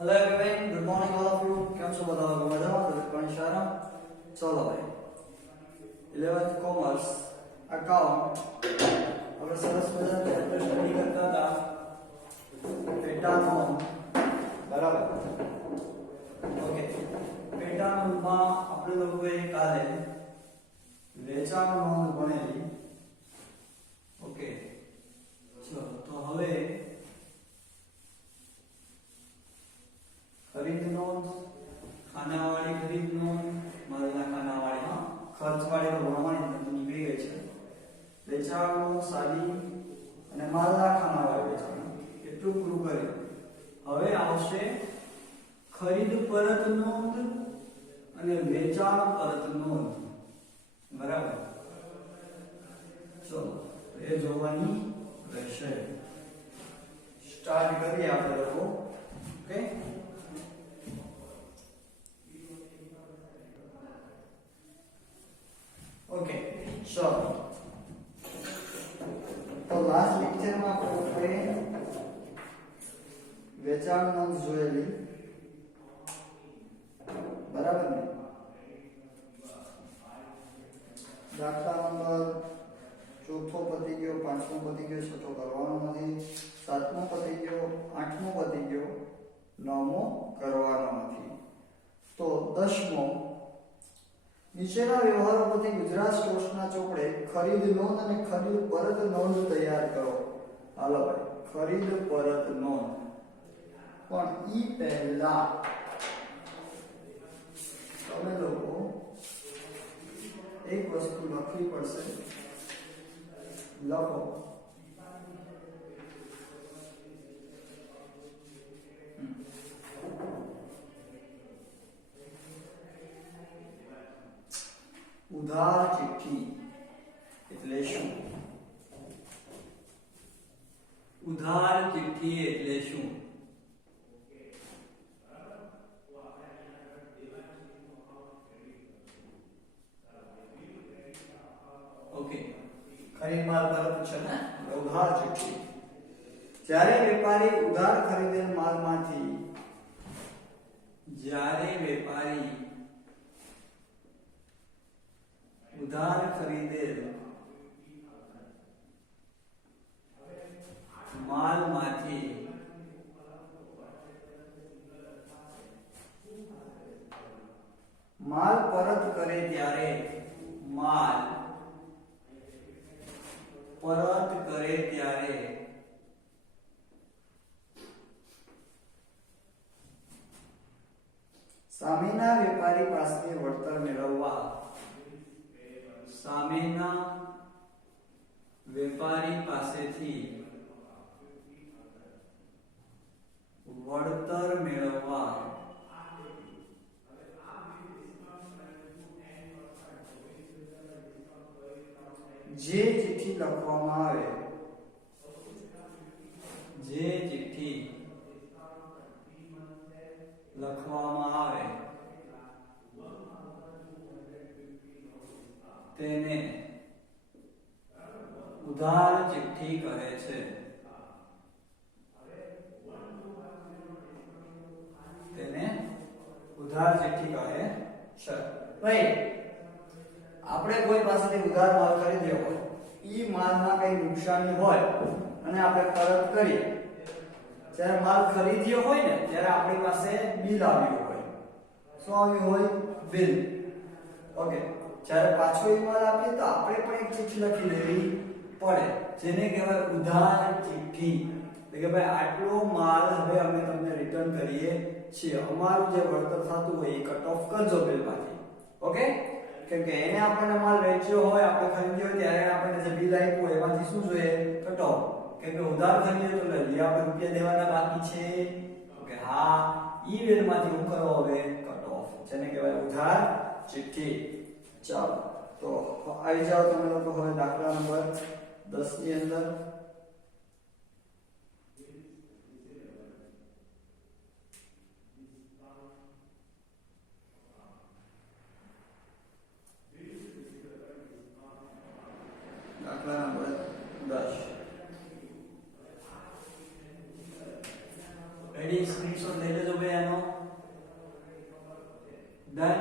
Hello everyone, good morning all of you. કેમ છો બધા? મજામાં? તબિયત પાણી સારા? ચલો ભાઈ, 11th કોમર્સ અકાઉન્ટ આપણે સરસ મજાનું ચેપ્ટર સ્ટડી કરતા હતા, પેટા નોંધ. બરાબર? ઓકે, પેટા નોંધમાં આપણે લોકોએ કાલે વેચાણ નોંધ ભણેલી. ઓકે, ચલો તો હવે खरीद नोंध, खानावाड़ी खरीद नोंध, मालना खानावाड़ी, हाँ खर्चवाड़ी तो भणवानी तो निकળી ગઈ છે. વેચાણ નોંધ સાદી અને માલના ખાનાવાળી વેચાણ એટલું પૂરું કર્યું. હવે આવશે ખરીદ પરત નોંધ અને વેચાણ પરત નોંધ. બરાબર? ચલો એ જોવાની રહેશે. સ્ટાર્ટ કરીએ આપણે લોકો. ઓકે, ओके सो तो लास्ट लेक्चर में આપણે વેચાણ નોંધ જોયેલી. બરાબર ને? દાખલા નંબર ચોથો પતી ગયો, પાંચમો પતી ગયો, છઠ્ઠો કરવાનો નથી, સાતમો પતી ગયો, આઠમો પતી ગયો, નવમો કરવાનો નથી. તો 10મો નીચેના વ્યવહારો પરથી ગુજરાત સ્ટોર્સના ચોપડે ખરીદ નોંધ અને ખરીદ પરત નોંધ તૈયાર કરો. હાલો ભાઈ, ખરીદ પરત નોંધ. પણ ઈ પહેલા તમે લોકો એક વસ્તુ લખવી પડશે. લખો ઉધાર ચિઠ્ઠી એટલે શું? ઉધાર ચિઠ્ઠી એટલે શું? ઓકે, ખરીદ માલ પરત છે ને, ઉધાર ચિઠ્ઠી. જ્યારે વેપારી ઉધાર ખરીદેલ માલમાંથી उधार खरीदेल माल माथी माल परत करे त्यारे સામેના વેપારી પાસે વળતર મેળવવા સામેના વેપારી પાસેથી વળતર મેળવવા જે ચિઠ્ઠી લખવામાં આવે, તેને ઉધાર ચિઠ્ઠી કહે છે. ભાઈ, આપણે કોઈ પાસેથી ઉધાર માલ ખરીદ્યો હોય, ઈ માલમાં કઈ નુકસાની હોય અને આપણે પરત કરીએ, જ્યારે માલ ખરીદ્યો હોય ને ત્યારે આપણી પાસે બિલ આવ્યું હોય. શું આવ્યું હોય? બિલ. ઓકે, જ્યારે પાછો એ માલ આપીએ તો આપણે પણ એક ચિઠ્ઠી લખી લેવી પડે, જેને કહેવાય ઉધાર ચિઠ્ઠી. એટલે કે ભાઈ આટલો માલ હવે અમે તમને રિટર્ન કરીએ છીએ, અમારું જે વળતર થતું હોય એ કટ ઓફ કરજો બિલમાંથી. ઓકે, કેમ કે એને આપણને માલ વેચ્યો હોય, આપણે ખરીદ્યો હોય ત્યારે આપણને જે બિલ આપ્યું હોય એમાંથી શું જોઈએ? Cut off. કેમ કે ઉધાર ખરીદ્યો તો લઈ આપણે રૂપિયા દેવાના બાકી છે. ઓકે, હા, ઈ બિલમાંથી હું કરો હવે? કટ ઓફ, જેને કહેવાય ઉધાર ચિઠ્ઠી. ચાલો તો આવી જાઓ તમે લોકો હવે દાખલા નંબર 10 ની અંદર. દાખલા નંબર 10. રેડી સ્ક્રીનશોટ લઈ લેજો ભાઈ આનો ડન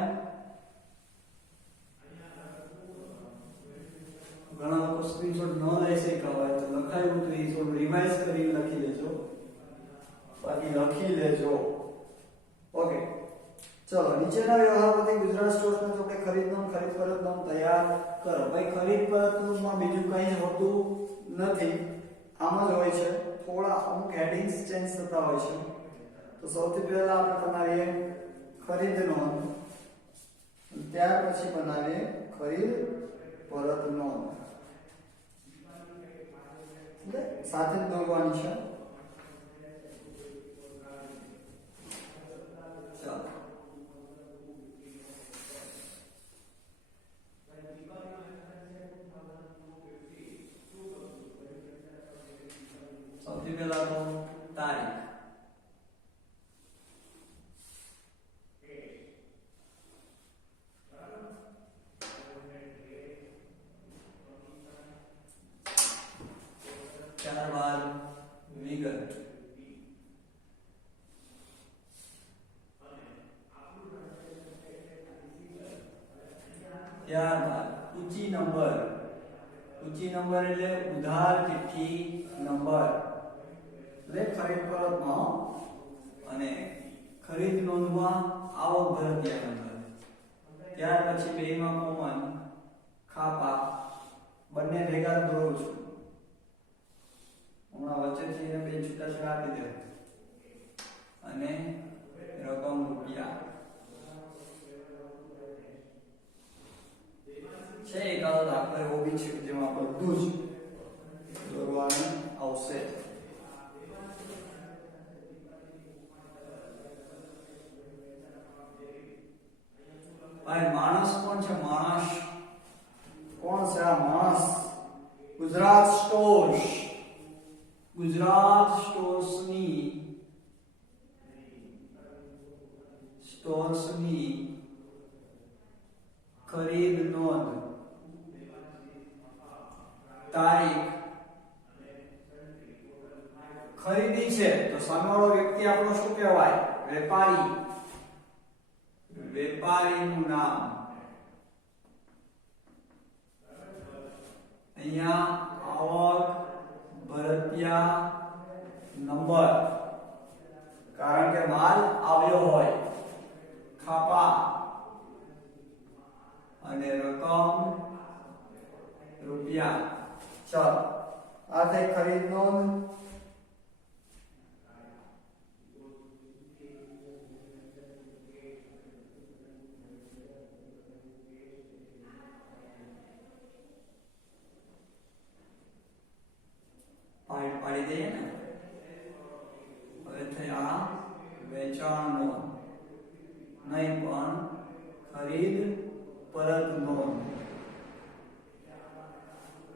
ઘણા લોકો સ્ક્રીનશોટ ન લઈ શક્યા હોય તો લખાયું તો એ થોડું રિવાઇઝ કરીને લખી લેજો બાકી લખી લેજો ઓકે ચલો નીચેના વ્યવહાર પરથી ગુજરાત સ્ટોર્સના ચોકે ખરીદનામ ખરીદ પરતનામ તૈયાર કરો ભાઈ ખરીદ પરતનામમાં બીજું કંઈ હોતું નથી આમ જ હોય છે થોડા અમુક હેડિંગ્સ ચેન્જ થતા હોય છે તો સૌથી પહેલા આપણે બનાવીએ ખરીદ નોંધ ત્યાર પછી બનાવીએ ખરીદ પરત નોંધ સાથે જ દોરવાની છે ચાલો સૌથી પહેલા તો તારીખ ત્યારબાદ વિગત ત્યારબાદ ઊંચી નંબર એટલે ઉધાર ચિઠ્ઠી નંબર એટલે ખરીદ પરતમાં અને ખરીદ નોંધમાં આવક ભરતિયા નંબર ત્યાર પછી બેમાં કોમન ખાપા બંને ભેગા દોરું છું હમણાં વચ્ચેથી એને બે છૂટાછેડા આપી દે અને રકમ રૂપિયા છે એકાદો દાખલો એવો બી છે જેમાં બધું જ દોરવાનું આવશે ભાઈ માણસ કોણ છે માણસ કોણ છે આ માણસ ગુજરાત સ્ટોર્સની ખરીદ નોંધ તારીખ ખરીદી છે તો સામેવાળો વ્યક્તિ આપણો શું કહેવાય વેપારીનું નામ અહીંયા આવક ભરતિયા નંબર કારણ કે માલ આવ્યો હોય ખાપા અને રકમ રૂપિયા ચાલો આ થઈ ખરીદ નોંધ પાડી દઈએ ને હવે થઈ આ વેચાણ નોંધ નહીં પણ ખરીદ પરત નોંધ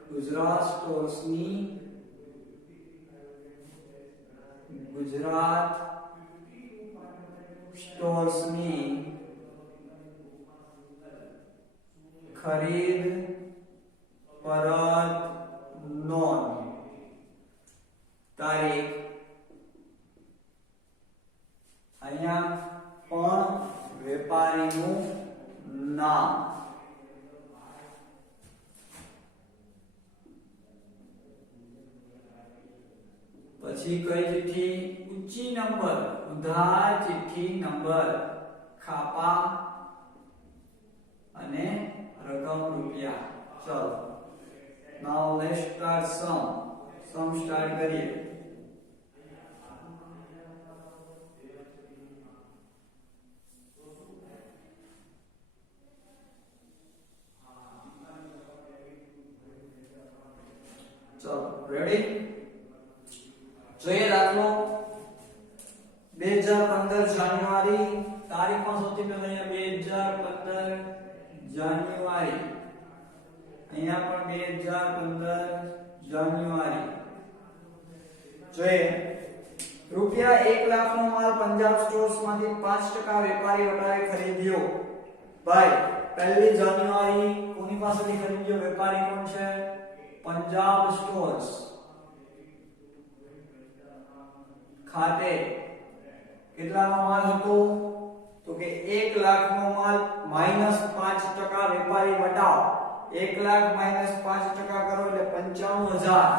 ગુજરાત સ્ટોર્સની ખરીદ પરત નોંધ તારીખ અહીંયા પણ વેપારીનું નામ પછી કઈ ચિઠ્ઠી ઊંચી નંબર ઉધાર ચિઠ્ઠી નંબર ખાપા અને રકમ રૂપિયા ચલો નાઉ લેટ્સ સ્ટાર્ટ સમ સ્ટાર્ટ કરીએ ચલો રેડી જોઈએ દાખલો 2015 જાન્યુઆરી તારીખમાં સૌથી પહેલા અહીંયા 2015 જાન્યુઆરી અહીંયા પણ 2015 જાન્યુઆરી જોઈએ રૂપિયા 1 લાખ નો માલ પંજાબ સ્ટોર્સ માંથી 5% વેપારી વટાવે ખરીદ્યો ભાઈ 1 જાન્યુઆરી કોની પાસેથી ખરીદ્યો વેપારી કોણ છે પંજાબ સ્ટોર્સ ખાતે કેટલાનો માલ હતો તો કે 1 લાખનો માલ -5% વેપારી વટાવ 1 લાખ -5% કરો એટલે 95000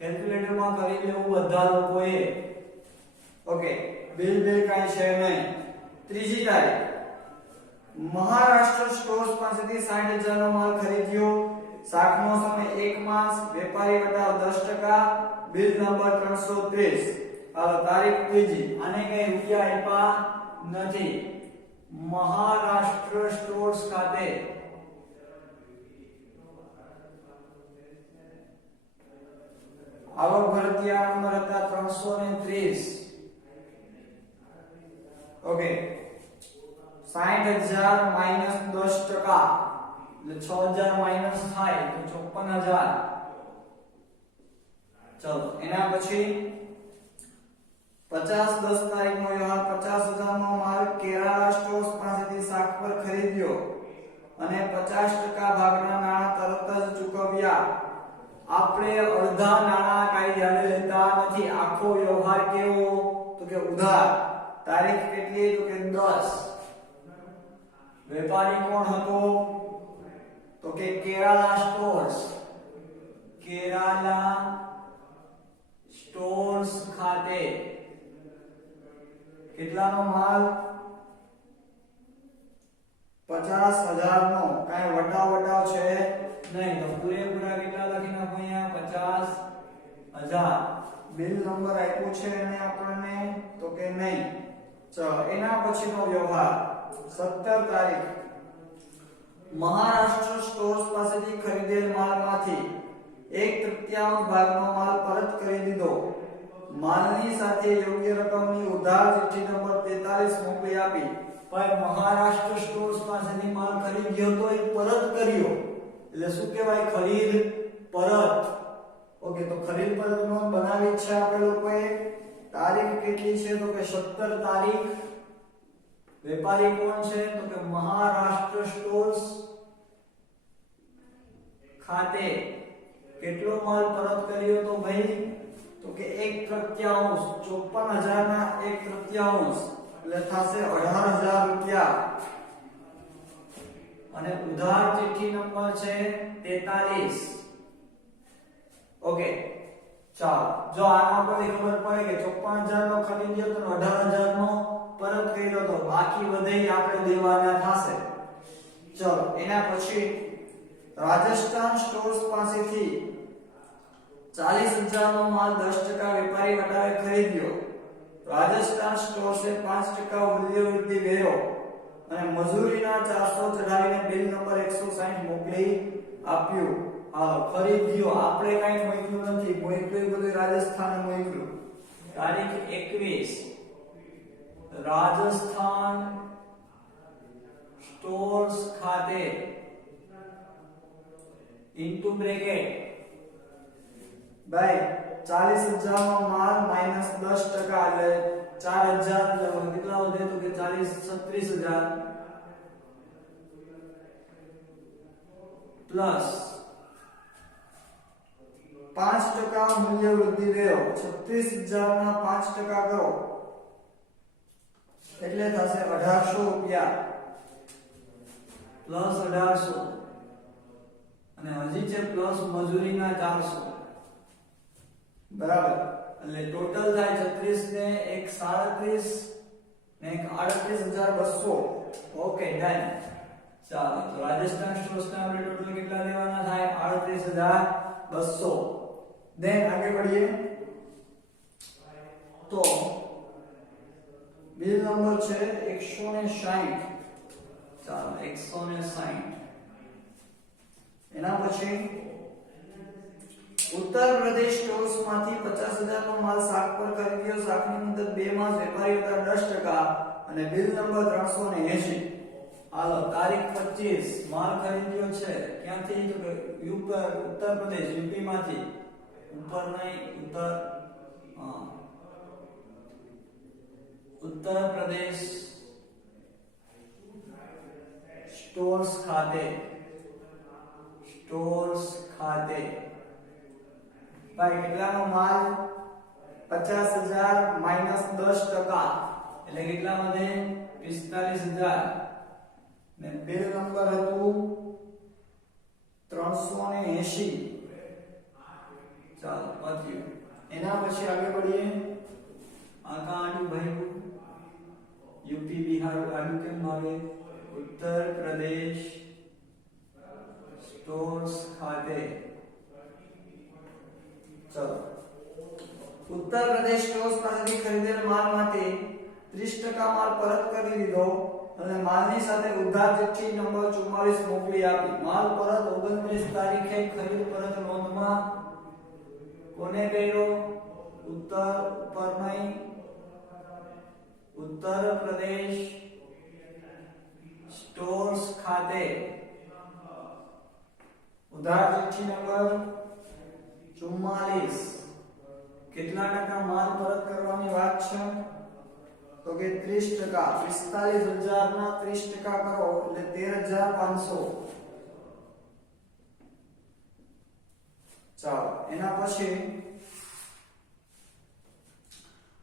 કેલ્ક્યુલેટર માં કરી લેવું બધા લોકોએ ઓકે બિલ કાઈ છે નહીં ત્રીજી તારીખ મહારાષ્ટ્ર સ્ટોર્સ પાસેથી 60000 નો માલ ખરીદ્યો શાકનો સમય 1 માસ વેપારી વટાવ 10% બિલ નંબર 330 હાલો તારીખ ત્રીજી આને કઈ રૂપિયા આપ્યા નથી મહારાષ્ટ્ર સ્ટોર્સ ખાતે આવક ભરતીયા નંબર હતા 330 ઓકે 60000 માઈનસ 10% એટલે 6000 માઈનસ થાય તો 54000 ચલો એના પછી 50-10 તારીખનો વ્યવહાર 50000 નો માલ કેરાલા સ્ટોર્સ પાસેથી શાક પર ખરીદ્યો અને 50% ભાગના નાણાં તરત જ ચૂકવ્યા આપણે અડધા નાણાં કાઈ ધ્યાને લેતા નથી આખો વ્યવહાર કેવો તો કે ઉધાર તારીખ કેટલી તો કે 10 વેપારી કોણ હતો તો કે કેરાલા સ્ટોર્સ ખાતે કેટલાનો માલ 50000 નો કાઈ વટાવ છે નહીં તો પૂરેપૂરા કેટલા લખી નાખો અહીંયા 50000 બિલ નંબર આપ્યો છે એને આપણને તો કે નહીં ચલો એના પછીનો વ્યવહાર 17 તારીખ મહારાષ્ટ્ર સ્ટોર્સ પાસેથી ખરીદેલ માલમાંથી 1/3 ભાગનો માલ પરત કરી દીધો માલની સાથે યોગ્ય રકમની ઉધાર ચિઠ્ઠી નંબર 43 મોકલી આપી પણ મહારાષ્ટ્ર સ્ટોર્સ પાસેથી માલ ખરીદ્યો તો એ પરત કર્યો એટલે શું કહેવાય ખરીદ પરત ઓકે તો ખરીદ પરત નો બનાવી છે આપણે લોકોએ તારીખ કેટલી છે તો કે 17 તારીખ વેપારી કોણ છે તો કે મહારાષ્ટ્ર સ્ટોર્સ ખાતે કેટલો માલ પરત કર્યો તો ભાઈ તો કે 1/3 54000 ના 1/3 એટલે થશે 18000 રૂપિયા અને ઉધાર ચિઠ્ઠી નંબર છે 43 ઓકે ચાલો જો આના પરથી ખબર પડે કે 54000 નો ખરીદ્યો તો 18000 નો પરત કર્યો તો બાકી વધે આપણે દેવાના થશે ચલો એના પછી રાજસ્થાન સ્ટોર્સ પાસેથી 40000 નો માલ 10% વેપારી વટાવે ખરીદ્યો રાજસ્થાન સ્ટોર્સે 5% મૂલ્યવૃદ્ધિ વેરો અને મજૂરીના 400 ચઢાવીને બિલ નંબર 160 મોકલી આપ્યું હાલો ખરીદ્યો આપણે કાઈ મોકલ્યું નથી મોકલ્યું બધું રાજસ્થાને મોકલ્યું તારીખ 21 રાજસ્થાન સ્ટોર્સ ખાતે ઇન્ટુ બ્રેકેટ ભાઈ 40000 નો માલ -10% એટલે 4000 એટલે કેટલા વધે તો કે 36000 પ્લસ 5% મૂલ્ય વૃદ્ધિ વેરો 36000 ના 5% કરો એટલે થશે 1800 રૂપિયા પ્લસ 1800 અને હજી છે પ્લસ મજૂરીના 400 બરાબર એટલે ટોટલ થાય 36 ને 137 ને 38200 ઓકે ડન ચાલો તો રાજસ્થાન સ્ટોર્સ ના આપણે ટોટલ કેટલા લેવાના થાય 38200 દેન આગળ बढ़िए તો બિલ નંબર છે 160 ચાલો 160 એના પછી ઉત્તર પ્રદેશ સ્ટોર્સ માંથી 50000 નો માલ શાક પર ખરીદ્યો શાકની મુદત 2 માસ વેપારી ઉધાર 10% અને બિલ નંબર 380 હાલો તારીખ 25 માલ ખરીદ્યો છે ક્યાંથી તો કે ઉત્તર પ્રદેશ યુપી માંથી ઉપર નહીં ઉત્તર પ્રદેશ સ્ટોર્સ ખાતે ભાઈ કેટલાનો માલ 50,000 માઈનસ 10% એટલે કેટલા વધે 45,000 ને બિલ નંબર હતું 380 ચાલો પત્યું એના પછી આગળ बढ़िए આકા આડું ભાઈ यूपी बिहार आडू केम आगे उत्तर प्रदेश स्टोर्स खाते चलो उत्तर प्रदेश स्टोर्स પાસેથી ખરીદેલ માલમાંથી 30% માલ પરત કરી દીધો અને માલની સાથે ઉધાર ચિઠ્ઠી નંબર 44 મોકલી આપી માલ પરત 29 તારીખે ખરીદ પરત નોંધમાં કોને કર્યો उत्तर प्रदेश स्टोर्स खाते उधार चिट्ठी नंबर 44 कितना टका माल परत करवानी વાત છે તો કે 30% 45,000 ના 30% કરો એટલે 13,500 ચાલો એના પછી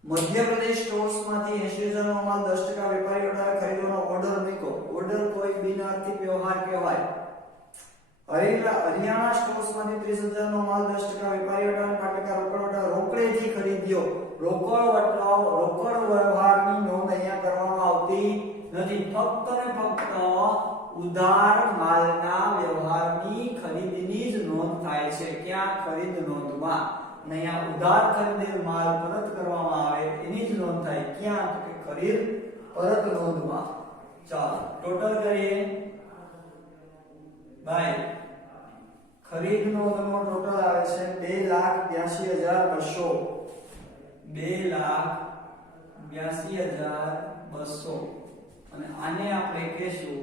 मध्य प्रदेश स्टोर्स માંથી 80,000 નો માલ 10% વેપારી ઓર્ડર ખરીદવાનો ઓર્ડર મૂક્યો ઓર્ડર કોઈ બિનઆર્થિક વ્યવહાર કહેવાય હરિયાણા સ્ટોર્સ માંથી 30,000 નો માલ 10% વેપારી ઓર્ડર 5% રોકડેથી ખરીદ્યો રોકડ વ્યવહારની નોંધ અહીંયા કરવામાં આવતી નથી ફક્ત ને ફક્ત ઉધાર માલના વ્યવહારની ખરીદની જ નોંધ થાય છે ક્યાં ખરીદ નોંધમાં નયા ઉધાર ખરીદેલ માલ પરત કરવામાં આવે એની જ નોંધ થાય ક્યાં તો કે ખરીદ પરત નોંધમાં ચાલો ટોટલ કરીએ ભાઈ ખરીદ નોંધનો ટોટલ આવે છે 2,82,200 2,82,200 અને આને આપણે કહેશું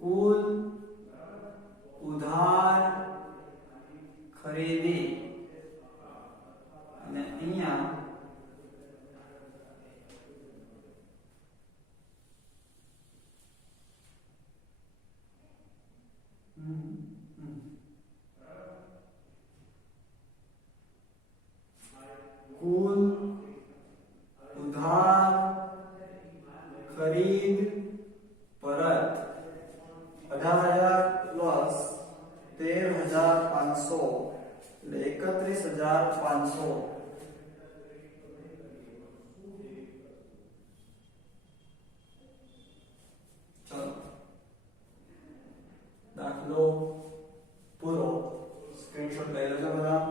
कुल उधार खरीदी અને અહીંયા कुल उधार खरीद परत 18,000 प्लस 13,500 એટલે 31,500 ચલો દાખલો પૂરો સ્ક્રીનશોટ લઈ લેજો બધા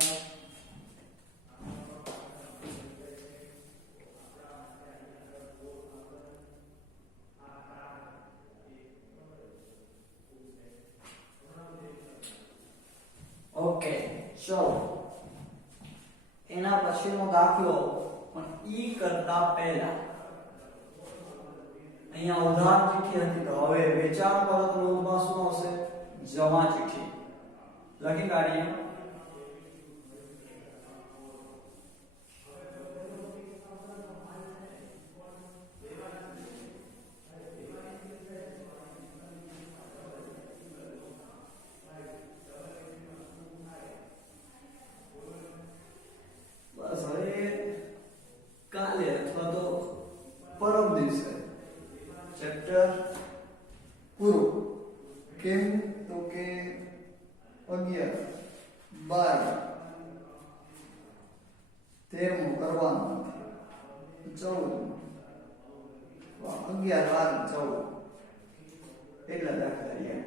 ओके चलो एना पछीनो दाखलो पण ई करता पहला અહીંયા ઉધાર ચિઠ્ઠી હતી તો હવે વેચાણ પરત નોંધમાં શું આવશે જમા ચિઠ્ઠી લખી કાઢીએ કાલે અથવા તો પરમ દિવસે ચેપ્ટર પૂરું કેમ તો કે 11 12 13 કરવાનું 14 11 12 14 એટલા દાખલા રહ્યા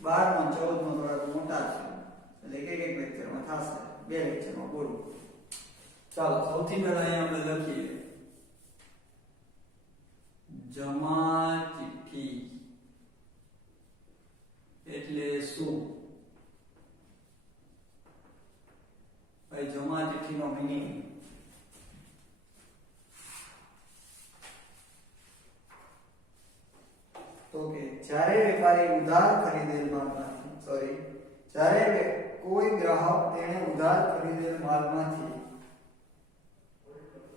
12 માં 14 માં થોડા મોટા છે એટલે એક લેક્ચરમાં થશે બે લેક્ચરમાં પૂરું ચાલો સૌથી પહેલા અહીંયા આપણે લખીએ જમા ચિઠ્ઠી એટલે શું ભાઈ જમા ચિઠ્ઠીનો મીનિંગ તો કે જ્યારે વેપારી ઉધાર ખરીદેલ માલમાંથી જ્યારે કોઈ ગ્રાહક તેણે ઉધાર ખરીદેલ માલમાંથી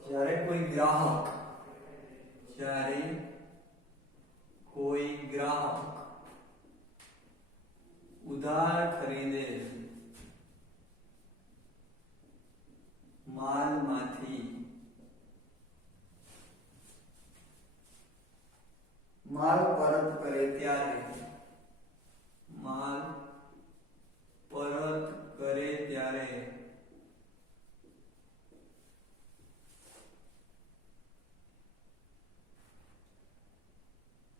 જ્યારે કોઈ ગ્રાહક कोई ग्राहक उधार खरीदे मालमाथी माल परत करे त्यारे माल परत करे त्यारे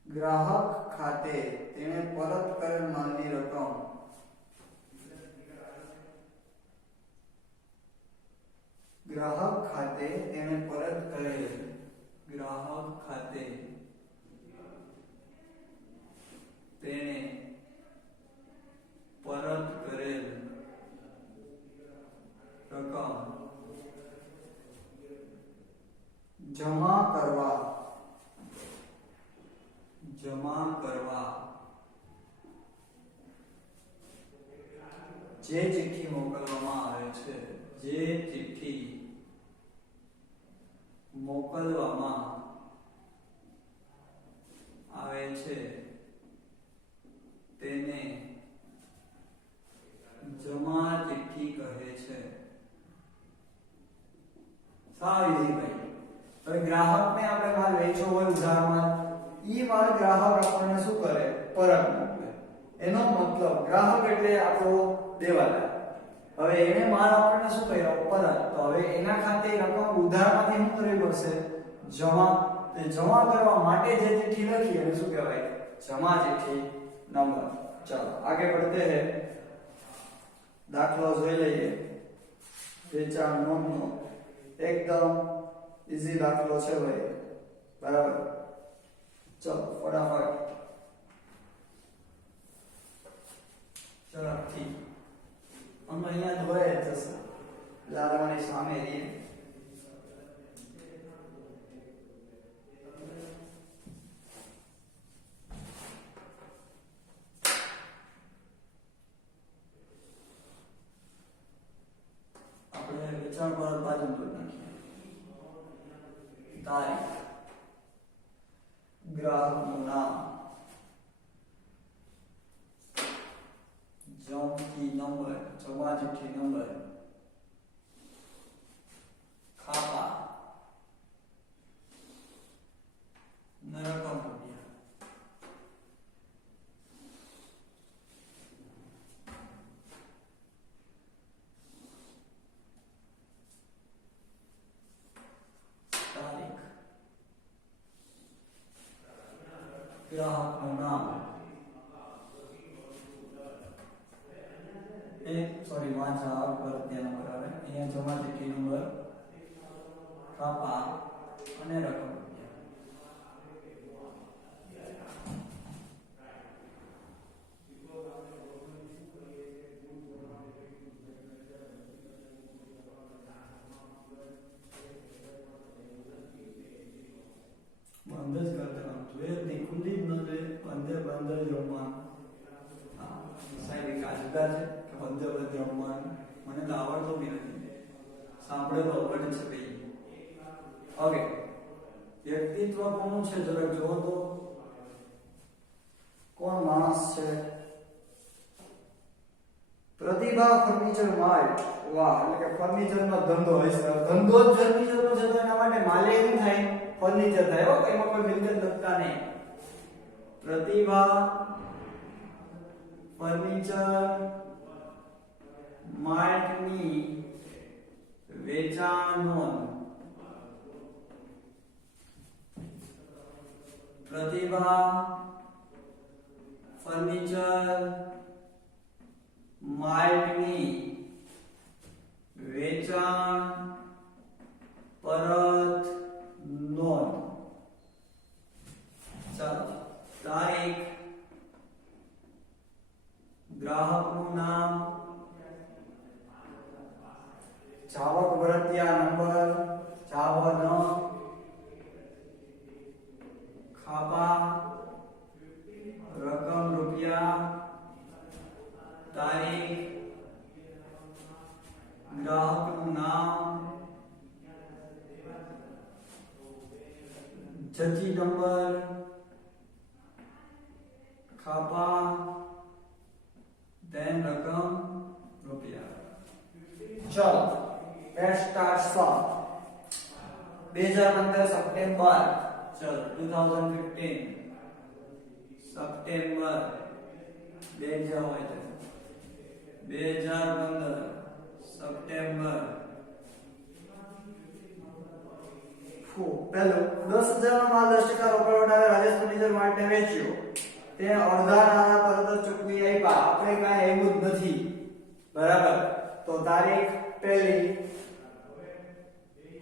ग्राहक खाते तेने परत करेल मालनी रकम ग्राहक खाते तेने परत करेल ग्राहक खाते तेने परत करेल रकम जमा करवा જે ચિઠ્ઠી મોકલવામાં આવે છે જે ચિઠ્ઠી મોકલવામાં આવે છે તેને જમા ચિઠ્ઠી કહે છે સાવ ઈઝી ભાઈ હવે ગ્રાહકને આપણે માલ વેચવો હોય ઉધાર માલ ઈ માલ ગ્રાહક આપણને શું કરે પરત મોકલે એનો મતલબ ગ્રાહક એટલે આપણો દેવાદાર હવે એને માલ આપણને શું કર્યો પરત તો હવે એના ખાતે રકમ ઉધારમાંથી શું કરવી પડશે જમા તે જમા કરવા માટે જે ચિઠ્ઠી લખી એને શું કહેવાય જમા ચિઠ્ઠી નંબર चलो आगे बढ़ते हैं दाखलो જોઈ લઈએ વેચાણ નોંધનો એકદમ ઈઝી દાખલો છે ભાઈ બરાબર ચલો ફટાફટ ચલો ઠીક અમે અહીંયા દોરે જશે લાલવાની સામે રહીએ વેચાણ પરત બાજુ કરી નાખીએ તારીખ ગ્રાહકનું નામ જમકી નંબર જમા ચિઠ્ઠી નંબર ખાતા રકમ રૂપિયા ग्राहकનું નામ સોરી વાંચા પર ધ્યાન કરાવે અહીંયા જમા ચિઠ્ઠી નંબર ખાપા અને રકમ બંધ જ કરી દેવાનું જોઈએ ખુલ્લી જ ન જોઈએ બંધ જ રમવાનું સાહેબ એક આજુદા છે કે બંધ રમવાનું મને તો આવડતો બી નથી સાંભળે તો આવડે છે ભાઈ ઓકે વ્યક્તિત્વ કોનું છે જરાક જોવો તો કોણ માણસ છે પ્રતિભા ફર્નિચર માર્ટ વાહ એટલે કે ફર્નિચર નો ધંધો હોય છે ધંધો જ ફર્નિચર નો છે તો એના માટે માલે શું થાય ફર્નિચર થાય હો એમાં કોઈ મિલકત લખતા નહીં પ્રતિભા ફર્નિચર માર્ટની વેચાણ નોંધ પ્રતિભા ફર્નિચર માર્ટની વેચાણ પરત નોંધ ચાલો તારીખ ગ્રાહકનું નામ જાવક વર્ત્યા નંબર જાવન ખાપા રકમ રૂપિયા તારીખ ગ્રાહકનું નામ જતી નંબર ખાપા then રકમ રૂપિયા. ચલો let's start sum. 2015 સપ્ટેમ્બર, ચલો 2015 સપ્ટેમ્બર 2000 હોય તો 2015 સપ્ટેમ્બર. પહેલું 10,000 નો માલ 10% રોકડ વટાવે રાજેશ ફર્નિચર માર્ટને વેચ્યો. તે અડધા નાણા તરત જ ચૂકવી આપ્યા. આપણે કાંઈ એવું જ નથી, બરાબર? તો તારીખ પહેલી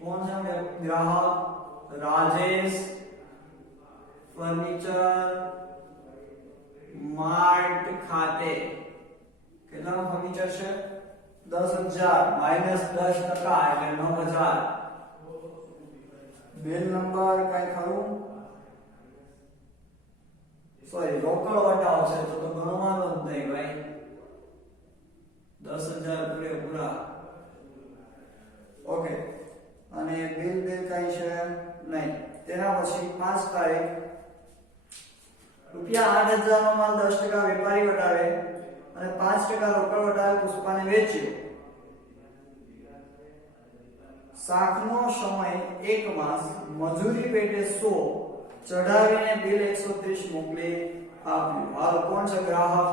કોણ છે? ગ્રાહક રાજેશ ફર્નિચર માર્ટ ખાતે. કેટલાનું ફર્નિચર છે? 10,000 માઈનસ 10% એટલે 9,000. બિલ નંબર કઈ ખરું? સોરી, રોકડ વટાવ છે તો ગણવાનો જ નહીં ભાઈ. 10,000 પૂરેપૂરા. ઓકે, અને બિલ કઈ છે નહીં. તેના પછી 5 તારીખ રૂપિયા 8,000 નો માલ 10% વેપારી વટાવે અને 5% રોકડ વટાવે પુષ્પાને વેચ્યો. શાકનો સમય 1 માસ, મજૂરી પેટે 100, ચઢાવીને બિલ 130 મોકલી આપ્યું. હાલ કોણ છે ગ્રાહક?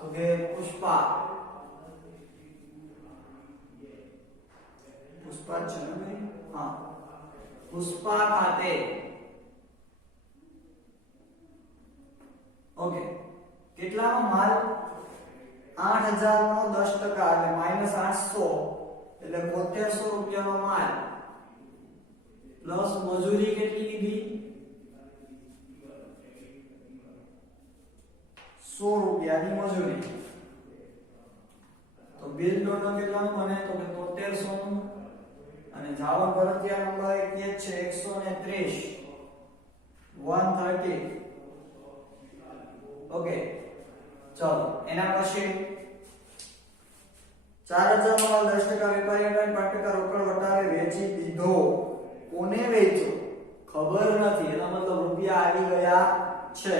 તો કે પુષ્પા. પુષ્પા છે ને ભાઈ? હા, પુષ્પા ખાતે. ઓકે, કેટલાનો માલ? 8,000 નો 10% એટલે માઈનસ 800 એટલે 7200 રૂપિયાનો માલ પ્લસ મજૂરી કેટલી કીધી? 100 રૂપિયાની મજૂરી. તો બિલ ટોટલ કેટલાનું બને? તો કે 7300 નું. અને જાવક ભરતિયા નંબર એક જ છે 130 130. ઓકે, ચલો એના પછી 4,000 નો માલ 10% વેપારી અને 5% રોકડ વટાવે વેચી દીધો. કોને વેચ્યો? ખબર નથી, એનો મતલબ રૂપિયા આવી ગયા છે.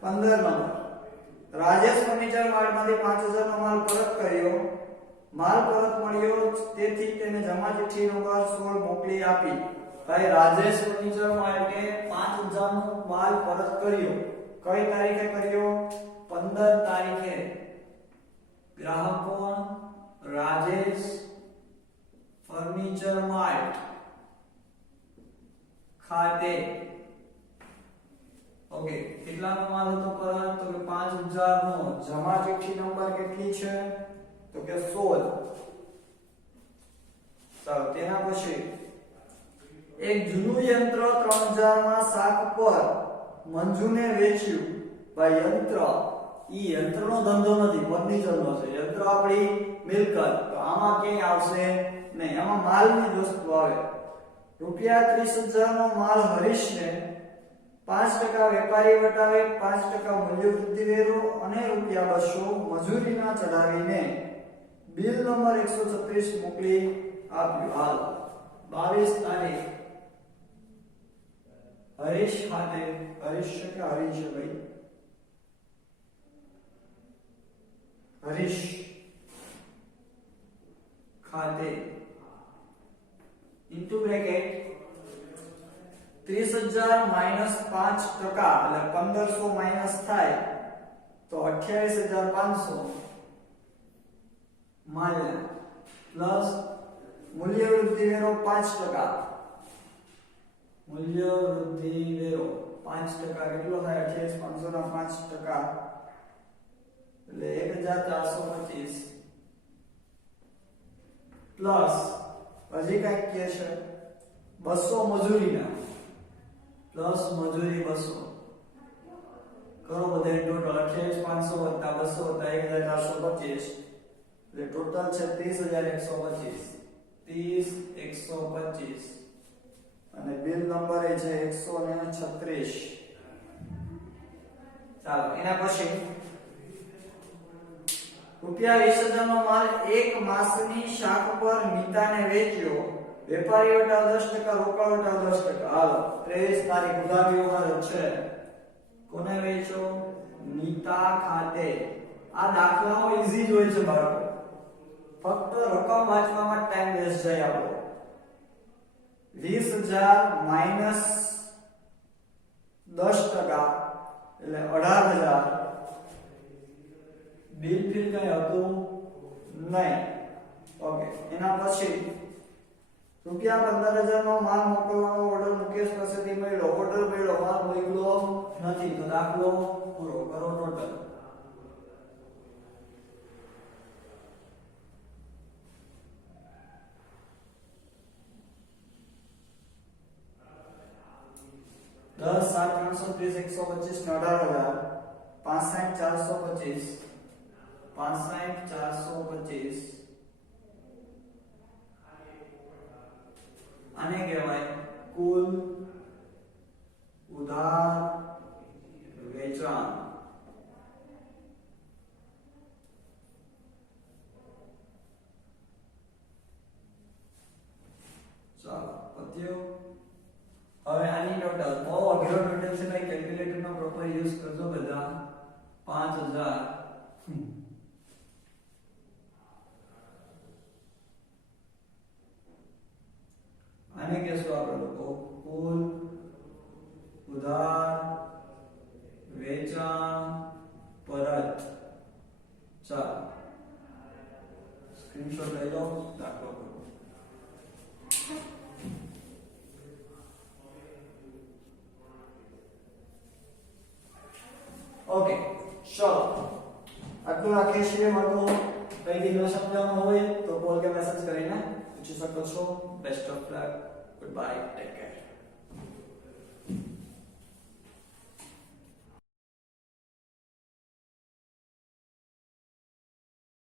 15 નંબર રાજેશ ફર્નિચર માર્ટમાંથી 5,000 નો માલ પરત કર્યો. માલ પરત મળ્યો તેથી તેને જમા ચિઠ્ઠી નંબર 16 મોકલી આપી. ભાઈ રાજેશ ફર્નિચર માર્ટે 5,000 નો માલ પરત કર્યો. કઈ તારીખે કર્યો? 15 તારીખે. ગ્રાહક કોણ? રાજેશ ફર્નિચર માર્ટ ખાતે. ઓકે, કેટલાનો માલ હતો પરત? તો કે 5,000 નો. જમા ચિઠ્ઠી નંબર કેટલી છે? તો કે 16. ચાલો તેના પછી એક જૂનું યંત્ર 3,000 માં શાક પર મંજુને વેચ્યું. ભાઈ યંત્ર, ઈ યંત્રનો ધંધો નથી, ફર્નિચરનો છે. યંત્ર આપણી મિલકત, તો આમાં ક્યાંય આવશે નહીં. આમાં માલની જ વસ્તુ આવે. રૂપિયા 30,000 નો માલ હરીશને 5% વેપારી વટાવે, 5% મૂલ્ય વૃદ્ધિ વેરો અને રૂપિયા 200 મજૂરીના ચઢાવીને બિલ નંબર 136 મોકલી આપ્યું. હાલ 22 તારીખ હરીશ ખાતે. હરીશ છે કે હરીશ છે ભાઈ? હરીશ ખાતે ઇન્ટુ બ્રેકેટ 30,000 માઈનસ 5% એટલે 1,500 માઈનસ થાય તો 28,500 માલ્યા પ્લસ મૂલ્ય વૃદ્ધિ વેરો 5%. મૂલ્ય વૃદ્ધિ વેરો 5% કેટલો થાય? 28,500 ના 5% એટલે 1,425 પ્લસ હજી કઈક કે છે 200 મજૂરીના પ્લસ મજૂરી 200 કરો બધે ટોટલ 28,500 વત્તા 200 વત્તા 1,425 એટલે ટોટલ છે 30,125. 30,125 અને બિલ નંબર એ છે 136. ચાલો એના પછી રૂપિયા 20,000 નો માલ 1 માસની શાક પર મિતાને વેચ્યો. વેપારી વટાવ 10%, રોકડ વટાવ 10%. હાલો 23 તારીખ ઉધાર વ્યવહાર છે. કોને વેચ્યો? નીતા ખાતે. આ દાખલાઓ ઈઝી જ હોય છે બાળકો, ફક્ત રકમ વાંચવામાં ટાઈમ વેસ્ટ જાય આપણો. 20,000 માઈનસ 10% એટલે 18,000. બિલ ફિલ કઈ હતું નહીં. ઓકે, એના પછી રૂપિયા 15,000 નો માલ મોકલવાનો ઓર્ડર મુકેશ પાસેથી મળ્યો. ઓર્ડર મળ્યો, માલ મોકલ્યો નથી, તો દાખલો પૂરો કરો. ટોટલ દસ 7 330 125 ને 18,000 65,425 65,425 આને કહેવાય કુલ ઉધાર વેચાણ. ચાલો પત્યો. હવે આની ટોટલ બહુ અઘરો ટોટલ છે ભાઈ, કેલ્ક્યુલેટર નો પ્રોપર યુઝ કરજો બધા. 5,000 આને કહેશું આપણે લોકો કુલ ઉધાર વેચાણ પરત. ચાલો સ્ક્રીનશોટ લઈ લો, દાખલો કરો. ઓકે ચલો, આટલું રાખીએ છીએ. મળતું કઈ દી ન સમજાવવાનું હોય તો કોલ કે મેસેજ કરીને પૂછી શકો છો. Best of luck, good bye, take care.